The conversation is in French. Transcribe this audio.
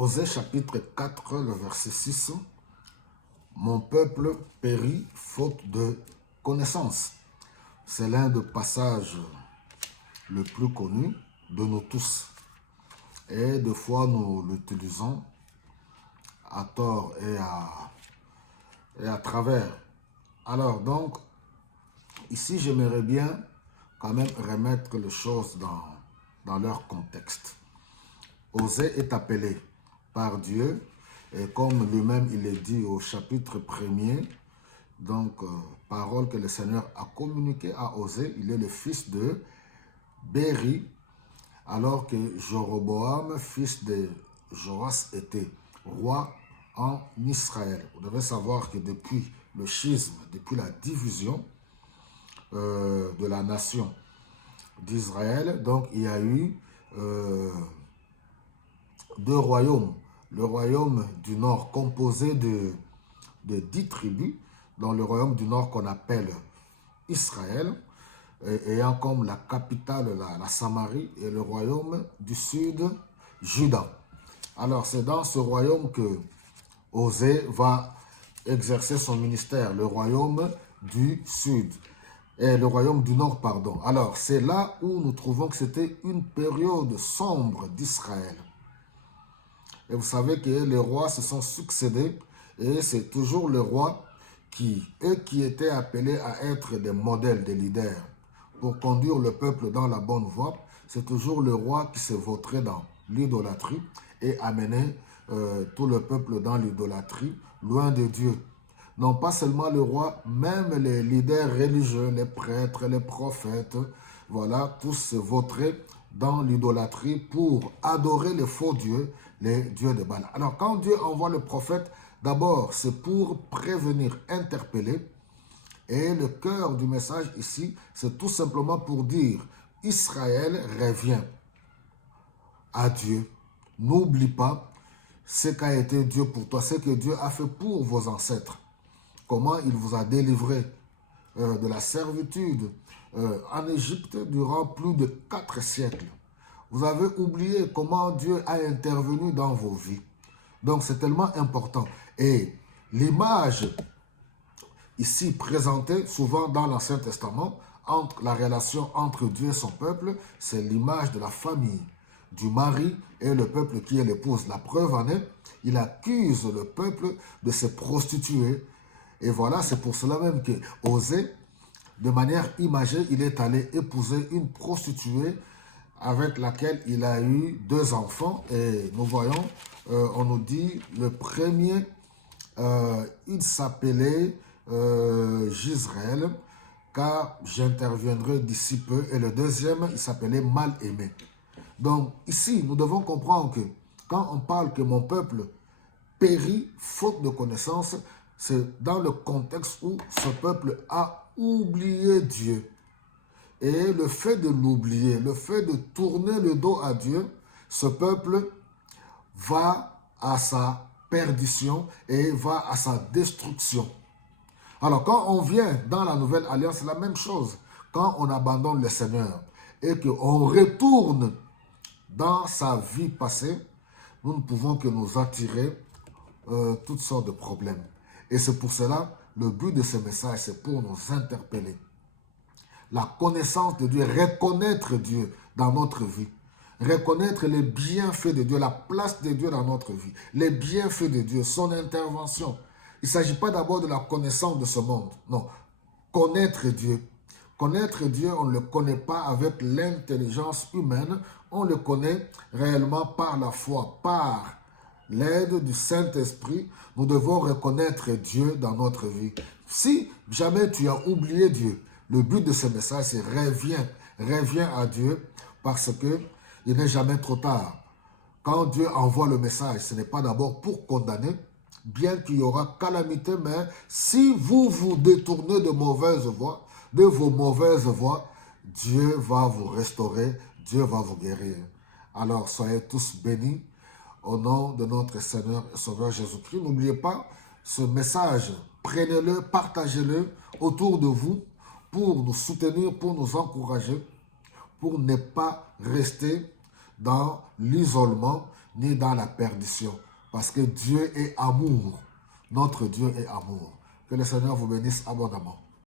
Osée chapitre 4, le verset 6. Mon peuple périt faute de connaissance. C'est l'un des passages le plus connu de nous tous. Et des fois, nous l'utilisons à tort et à travers. Alors, donc, ici, j'aimerais bien quand même remettre les choses dans leur contexte. Osée est appelé par Dieu, et comme lui-même il est dit au chapitre 1er, donc parole que le Seigneur a communiquée à Osée, il est le fils de Béri, alors que Jéroboam, fils de Joas, était roi en Israël. Vous devez savoir que depuis le schisme, depuis la division de la nation d'Israël, donc il y a eu deux royaumes. Le royaume du nord composé de 10 tribus, dans le royaume du nord qu'on appelle Israël, ayant comme la capitale la Samarie, et le royaume du sud, Juda. Alors c'est dans ce royaume que Osée va exercer son ministère, le royaume du sud, et le royaume du nord, pardon. Alors c'est là où nous trouvons que c'était une période sombre d'Israël. Et vous savez que les rois se sont succédés et c'est toujours le roi qui étaient appelés à être des modèles, des leaders pour conduire le peuple dans la bonne voie. C'est toujours le roi qui se vautrait dans l'idolâtrie et amener tout le peuple dans l'idolâtrie, loin de Dieu. Non pas seulement le roi, même les leaders religieux, les prêtres, les prophètes, voilà, tous se vautraient dans l'idolâtrie pour adorer les faux dieux, les dieux de Baal. Alors quand Dieu envoie le prophète, d'abord c'est pour prévenir, interpeller. Et le cœur du message ici, c'est tout simplement pour dire, Israël revient à Dieu. N'oublie pas ce qu'a été Dieu pour toi, ce que Dieu a fait pour vos ancêtres. Comment il vous a délivré de la servitude en Égypte durant plus de 4 siècles. Vous avez oublié comment Dieu a intervenu dans vos vies. Donc c'est tellement important. Et l'image ici présentée souvent dans l'Ancien Testament, entre la relation entre Dieu et son peuple, c'est l'image de la famille, du mari et le peuple qui est l'épouse. La preuve en est, il accuse le peuple de se prostituer. Et voilà, c'est pour cela même que Osée, de manière imagée, il est allé épouser une prostituée avec laquelle il a eu 2 enfants. Et nous voyons, on nous dit, le premier, il s'appelait Gisraël, car j'interviendrai d'ici peu. Et le deuxième, il s'appelait Mal-Aimé. Donc ici, nous devons comprendre que quand on parle que mon peuple périt faute de connaissance, c'est dans le contexte où ce peuple a oublié Dieu. Et le fait de l'oublier, le fait de tourner le dos à Dieu, ce peuple va à sa perdition et va à sa destruction. Alors quand on vient dans la nouvelle alliance, c'est la même chose. Quand on abandonne le Seigneur et qu'on retourne dans sa vie passée, nous ne pouvons que nous attirer toutes sortes de problèmes. Et c'est pour cela, le but de ce message, c'est pour nous interpeller. La connaissance de Dieu, reconnaître Dieu dans notre vie. Reconnaître les bienfaits de Dieu, la place de Dieu dans notre vie. Les bienfaits de Dieu, son intervention. Il ne s'agit pas d'abord de la connaissance de ce monde. Non, connaître Dieu. Connaître Dieu, on ne le connaît pas avec l'intelligence humaine. On le connaît réellement par la foi, par l'aide du Saint-Esprit. Nous devons reconnaître Dieu dans notre vie. Si jamais tu as oublié Dieu, le but de ce message, c'est reviens à Dieu, parce que il n'est jamais trop tard. Quand Dieu envoie le message, ce n'est pas d'abord pour condamner, bien qu'il y aura calamité, mais si vous vous détournez de mauvaises voies, de vos mauvaises voies, Dieu va vous restaurer, Dieu va vous guérir. Alors soyez tous bénis au nom de notre Seigneur et Sauveur Jésus-Christ. N'oubliez pas ce message, prenez-le, partagez-le autour de vous pour nous soutenir, pour nous encourager, pour ne pas rester dans l'isolement, ni dans la perdition. Parce que Dieu est amour. Notre Dieu est amour. Que le Seigneur vous bénisse abondamment.